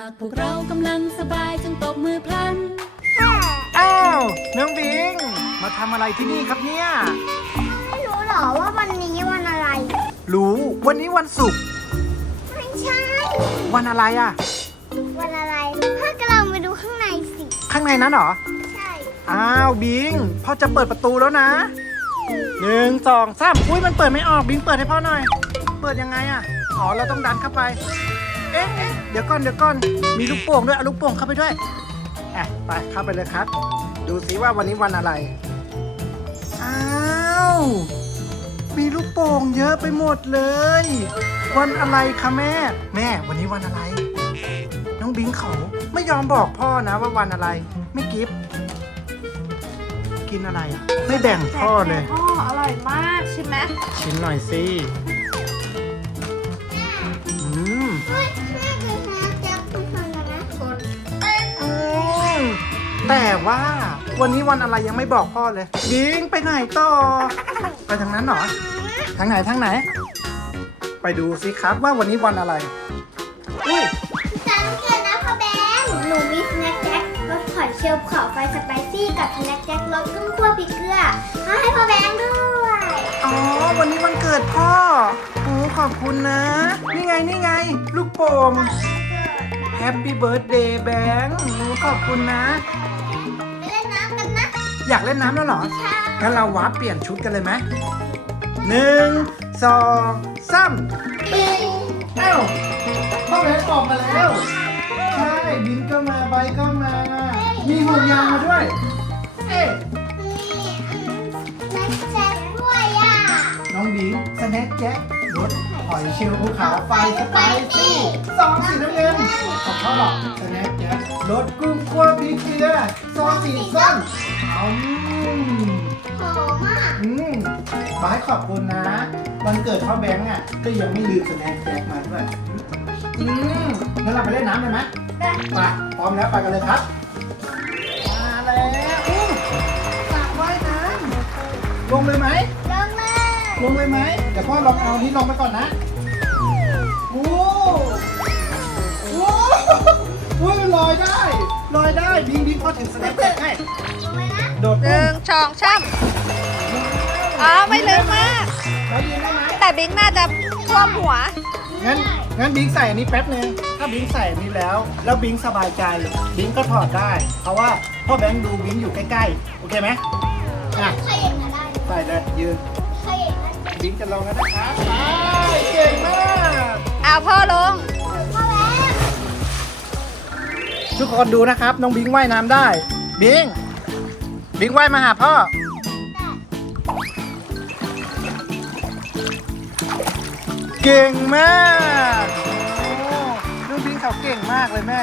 ากพวกเรากำลังสบายจงตบมือพลัน อ้าวน้องบิง มาทำอะไรที่นี่ครับเนี่ย ไม่รู้หรอว่าวันนี้วันอะไร รู้วันนี้วันศุกร์ไม่ใช่ วันอะไรอะวันอะไรพ่อกำลังไปดูข้างในสิ ข้างในนั้นเหรอ ใช่ อ้าวบิงพ่อจะเปิดประตูแล้วนะหนึ่งสองสามอุ้ยมันเปิดไม่ออกบิงเปิดให้พ่อหน่อย เปิดยังไงอะอ๋อเราต้องดันเข้าไป เอ๊ะเอ๊ะเดี๋ยวก่อนเดี๋ยวก่อนมีลูกโป่งด้วยเอาลูกโป่งเข้าไปด้วยอะไปเข้าไปเลยครับ ดูสิว่าวันนี้วันอะไรอ้าวมีลูกโป่งเยอะไปหมดเลย วันอะไรคะแม่ แม่วันนี้วันอะไร น้องบิงเขาไม่ยอมบอกพ่อนะว่าวันอะไร ไม่กิฟกินอะไรอะไม่แบ่งพ่อเลย พ่ออร่อยมากใช่ไหม ชิมหน่อยสิ แต่ว่าวันนี้วันอะไรยังไม่บอกพ่อเลยบิงไปไหนต่อ ไปทางนั้นเหรอ ทางไหนทางไหน ไปดูสิครับว่าวันนี้วันอะไร อุ้ยจันเกิดนะพ่อแบงค์หนูมีสแน็คแจ็ครสหอยเชลล์ขอไฟสไปซี่กับสแน็คแจ็ครสกุ้งคั่วพริกเกลือมาให้พ่อแบงค์ด้วย อ๋อ วันนี้วันเกิดพ่อโอ้ขอบคุณนะ นี่ไงนี่ไง ลูกโป่งแฮปปี้เบิร์ดเดย์แบงค์ขอบคุณนะ ไปเล่นน้ำกันนะอยากเล่นน้ำแล้วเหรอใช่งั้นเราวาร์ปเปลี่ยนชุดกันเลยไหมหนึ่งสองสามเอ้าพ่อแบงค์ออกมาแล้ว ใช่บินก็มาใบก็มา มีห่วงยางมาด้วย เอ๊ะนี่อืมสแน็คแจ็คด้วยอะน้องบิงสแน็คแจ็ครส หอยเชลล์ภูเขาไฟสไปซี่ซองสีน้ำเงินของเขาหรอกสแน็คแจ็ครสกุ้งคั่วพริกเกลือซองสีส้มอืมหอมอะอืมบายขอบคุณนะ วันเกิดพ่อแบงค์อะ ก็ยังไม่ลืมสแน็คแจ็คมาด้วยอืมงั้นเราไปเล่นน้ำเลยไหมได้ไปพร้อมแล้วไปกันเลยครับ มาแล้วอู้สระว่ายน้ำลงเลยไหมลงเลย ลงเลยไหม เดี๋ยวพ่อลองเอาที่ลงไปก่อนนะโอ้โหโอ้ยลอยได้ ลอยได้บิงบิงพอถึงสแน็คแจ็คให้ลงโดดหนึ่งสองสามอ๋อไม่ลึกมาก แล้วยืนได้ไหมแต่บิ๊กน่าจะท่วมหัว งั้นงั้นบิงใส่อันนี้แป๊บนึงถ้าบิงใส่อันนี้แล้ว แล้วบิงสบายใจบิงก็ถอดได้ เพราะว่าพ่อแบงค์ดูบิงอยู่ใกล้ๆ โอเคไหมอะใครเองนะได้ใส่เลยยืน ใครเองนะบิงจะลองแล้วนะครับไปเก่งมากเอาพ่อลง ทุกคนดูนะครับน้องบิงว่ายน้ำได้ บิง บิงว่ายมาหาพ่อ เก่งมากโอ้น้องบิงเขาเก่งมากเลยแม่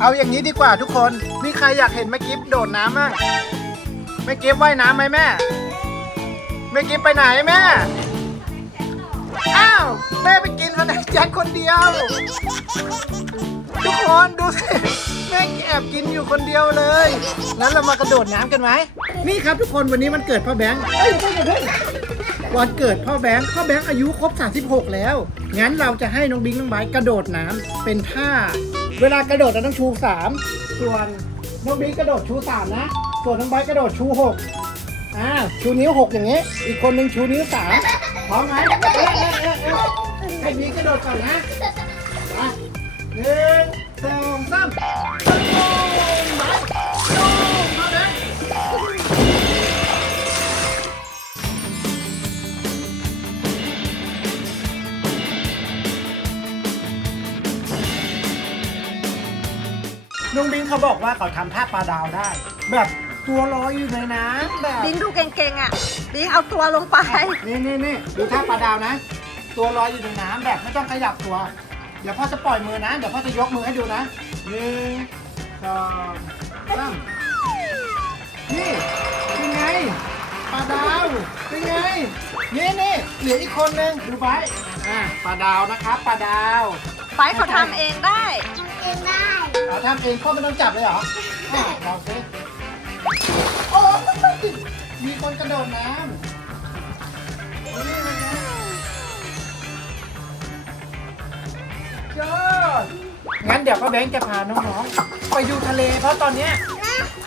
เอาอย่างนี้ดีกว่าทุกคน มีใครอยากเห็นแม่กิฟโดดน้ำบ้างแม่กิฟว่ายน้ำไหมแม่ แม่กิฟไปไหนแม่ อ้าว แม่ไปกินสแน็คแจ็คคนเดียว ทุกคนดูสิ แม่แอบกินอยู่คนเดียวเลยงั้นเรามากระโดดน้ำกันไหม นี่ครับทุกคนวันนี้มันเกิดพ่อแบงค์เอ้ยไม่ใช่เพิ่งวันเกิดพ่อแบงค์ พ่อแบงค์อายุครบ 36 แล้ว งั้นเราจะให้น้องบิงน้องไบร์ทกระโดดน้ำเป็นท่า เวลากระโดดเราต้องชู 3 ส่วนน้องบิงกระโดดชู 3 นะ ส่วนน้องไบร์ทกระโดดชู 6 อ่าชูนิ้ว6อย่างนี้ อีกคนหนึ่งชูนิ้ว3พร้อมไหมเอ๊ะเอ๊ะเอ๊ะเอ๊ะให้บิงกระโดดก่อนนะหนึ่งสองสามตูมไปตูมมาเลยลุงบิงเขาบอกว่าเขาทำท่าปลาดาวได้ แบบ ตัวลอยอยู่ในน้ำแบบบิ๊กดูเก่งๆอะบิ๊กเอาตัวลงไป นี่นี่นี่ดูท่าปลาดาวนะ ตัวลอยอยู่ในน้ำแบบไม่ต้องขยับตัว เดี๋ยวพ่อจะปล่อยมือนะ เดี๋ยวพ่อจะยกมือให้ดูนะหนึ่งสองสามนี่เป็นไงปลาดาวเป็นไงนี่นี่เหลืออีกคนนึงดูไปอะปลาดาวนะครับปลาดาวไปเขาทำเองได้เองได้เอาทำเองพ่อไม่ต้องจับเลยเหรออะลองสิ โอ้ยมีคนกระโดดน้ำเป็นไงยอดงั้นเดี๋ยวป้าแบงค์จะพาน้องๆ ไปดูทะเล เพราะตอนเนี้ย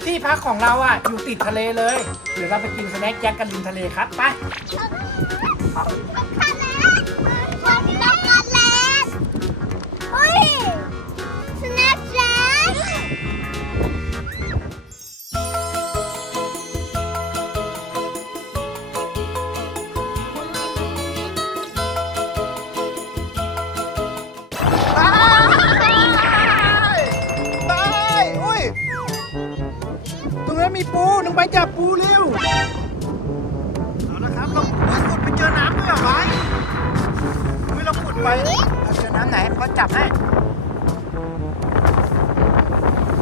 ที่พักของเราอะอยู่ติดทะเลเลย เดี๋ยวเราไปกินสแน็คแจ็คกันริมทะเลครับ ไปวัน เราเจอน้ำไหนพอจับให้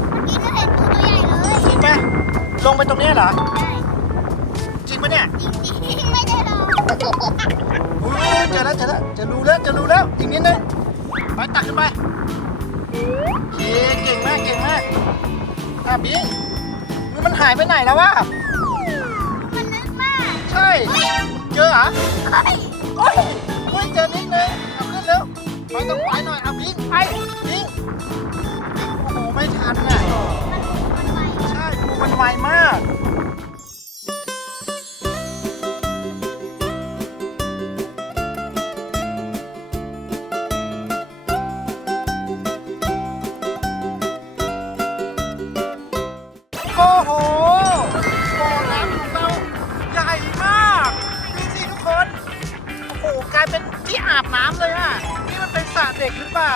เมื่อกี้เราเห็นตัวใหญ่เลย จริงไหมลงไปตรงนี้เหรอจริงปะเนี่ยจริงๆไม่ได้หรอกโอ้ยเจอแล้วเจอแล้วจะรู้แล้วจะรู้แล้วอีกนิดนึงไปตักขึ้นไปโอเคเก่งมากเก่งมากอะบิงนี่มันหายไปไหนแล้ววะมันลึกมาก ใช่ เจอเหรอ เฮ้ย โอ้ยเฮ้ยเจอนิดนึง เอาขึ้นเร็วไปต้องไปหน่อยเอาบิงไป เด็กหรือเปล่า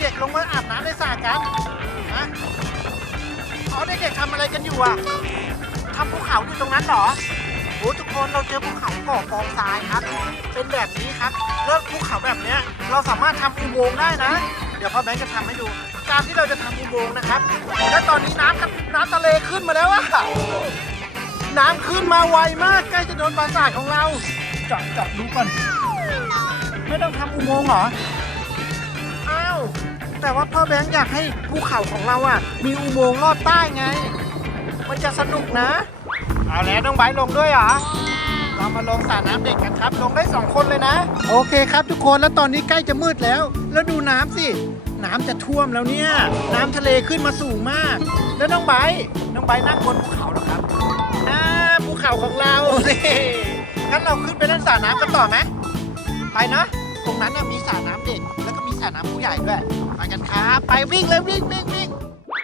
เด็กๆลงมาอาบน้ำในสระกันฮะอ๋อเด็กๆทำอะไรกันอยู่อะทำภูเขาอยู่ตรงนั้นเหรอโอ้ทุกคนเราเจอภูเขาก่อกองทรายครับ เป็นแบบนี้ครับแล้วภูเขาแบบเนี้ยเราสามารถทำอุโมงค์ได้นะ เดี๋ยวพ่อแบงค์จะทำให้ดูการที่เราจะทำอุโมงค์นะครับ และตอนนี้น้ำกับน้ำทะเลขึ้นมาแล้วอะน้ำขึ้นมาไวมากใกล้จะโดนปราสาทของเราเจาะเจาะดูก่อนไม่ต้องทำอุโมงค์เหรอ แต่ว่าพ่อแบงค์อยากให้ภูเขาของเราอะ มีอุโมงค์ลอดใต้ไง มันจะสนุกนะ เอาแล้วน้องไบร์ทลงด้วยเหรอ เรามาลงสระน้ำเด็กกันครับ ลงได้สองคนเลยนะ โอเคครับทุกคนแล้วตอนนี้ใกล้จะมืดแล้ว แล้วดูน้ำสิ น้ำจะท่วมแล้วเนี่ย น้ำทะเลขึ้นมาสูงมาก แล้วน้องไบร์ทน้องไบร์ทนั่งบนภูเขาเหรอครับอ่าภูเขาของเรางั้นเราขึ้นไปเล่นสระน้ำกันต่อไหมไปเนาะ ตรงนั้นน่ะมีสระน้ำเด็ก แล้วก็มีสระน้ำผู้ใหญ่ด้วย ไปกันครับไปวิ่งเลยวิ่งวิ่งวิ่ง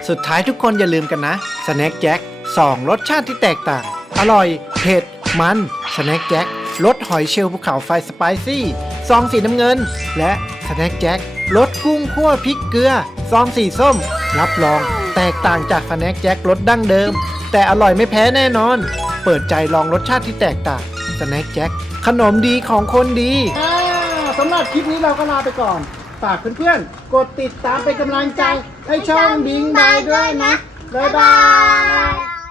สุดท้ายทุกคนอย่าลืมกันนะสแน็คแจ็คสองรสชาติที่แตกต่าง อร่อย เผ็ด มันสแน็คแจ็ครสหอยเชลล์ภูเขาไฟสไปซี่ซองสีน้ำเงิน และสแน็คแจ็ครสกุ้งคั่วพริกเกลือซองสีส้ม รับรอง แตกต่างจากสแน็คแจ็ครสดั้งเดิม แต่อร่อยไม่แพ้แน่นอน เปิดใจลองรสชาติที่แตกต่างสแน็คแจ็คขนมดีของคนดี สำหรับคลิปนี้เราก็ลาไปก่อน ฝากเพื่อนๆ กดติดตามเป็นกำลังใจให้ช่องบิงบายด้วยนะ บ๊ายบาย